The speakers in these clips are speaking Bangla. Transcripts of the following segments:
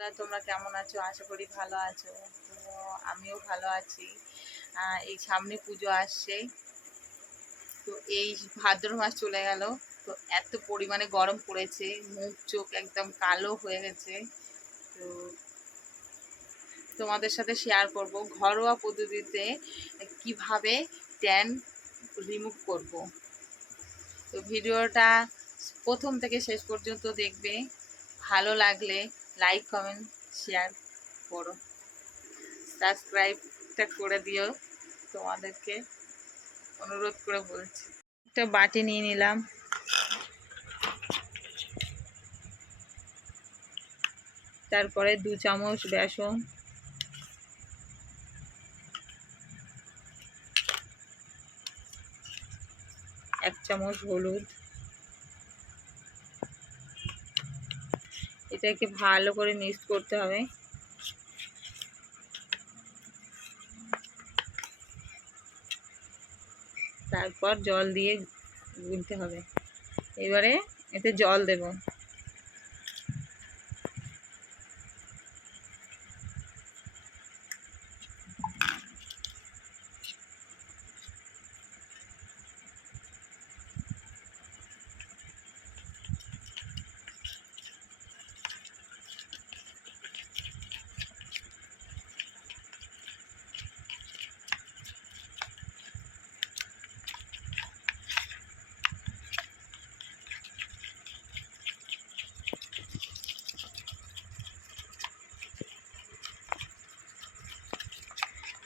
বন্ধুরা, তোমরা কেমন আছো? আশা করি ভালো আছো। তো আমিও ভালো আছি। এই সামনে পুজো আসছে। তো এই ভাদ্র মাস চলে গেল। তো এত পরিমাণে গরম পড়েছে। মুখ চোখ একদম কালো হয়ে গেছে। তো তোমাদের সাথে শেয়ার করব। ঘরোয়া পদ্ধতিতে কীভাবে ট্যান রিমুভ করব। তো ভিডিওটা প্রথম থেকে শেষ পর্যন্ত দেখবে। ভালো লাগলে লাইক কমেন্ট শেয়ার করো। সাবস্ক্রাইবটা করে দিও তোমাদেরকে। অনুরোধ করে বলছি। একটা বাটি নিয়ে নিলাম। তারপরে দু চামচ বেসন। এক চামচ হলুদ। এটাকে ভালো করে মিক্স করতে হবে। তারপর জল দিয়ে গুলতে হবে। এবারে এতে জল দেব।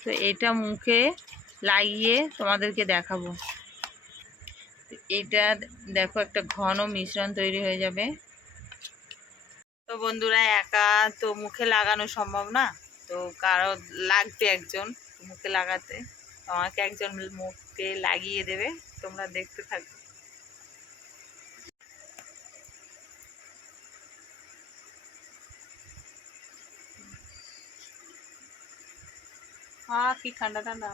তো এটা মুখে লাগিয়ে তোমাদেরকে দেখাবো। এটা দেখো একটা ঘন মিশ্রণ তৈরি হয়ে যাবে। তো বন্ধুরা, একা তো মুখে লাগানো সম্ভব না। তো কারও লাগবে একজন মুখে লাগাতে। আমাকে একজন মুখে লাগিয়ে দেবে, তোমরা দেখতে থাকো হ্যাঁ কি ঠান্ডা ঠান্ডা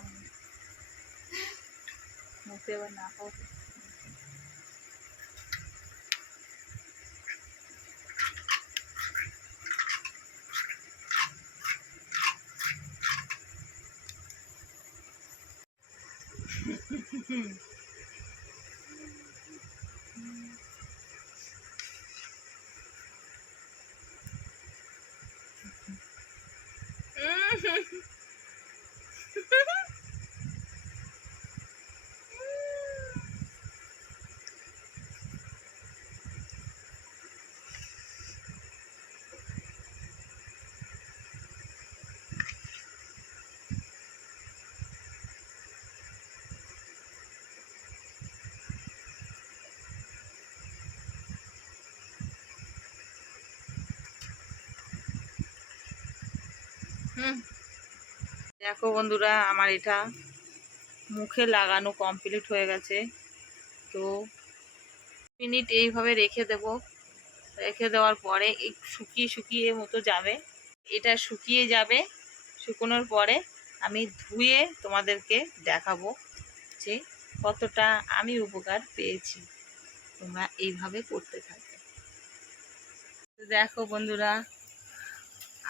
মুখে এবার না খাও হুম। দেখো বন্ধুরা, আমার এটা মুখে লাগানো কমপ্লিট হয়ে গেছে। তো মিনিট এইভাবে রেখে দেব। রেখে দেওয়ার পরে এই শুকিয়ে শুকিয়ে মতো যাবে। এটা শুকিয়ে যাবে, শুকোনোর পরে আমি ধুয়ে তোমাদেরকে দেখাবো যে কতটা আমি উপকার পেয়েছি। তোমরা এইভাবে করতে থাকবে। দেখো বন্ধুরা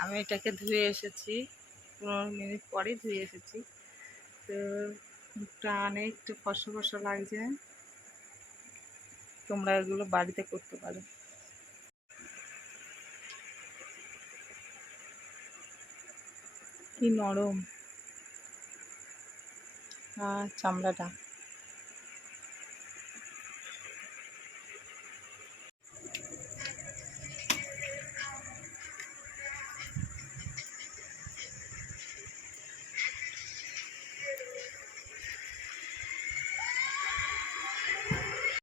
আমি এটাকে ধুয়ে এসেছি, পনেরো মিনিট পরে ধুয়ে এসেছি। তো মুখটা অনেক একটু ফসা ফসা লাগছে। তোমরা এগুলো বাড়িতে করতে পারো। কি নরম। চামড়াটা।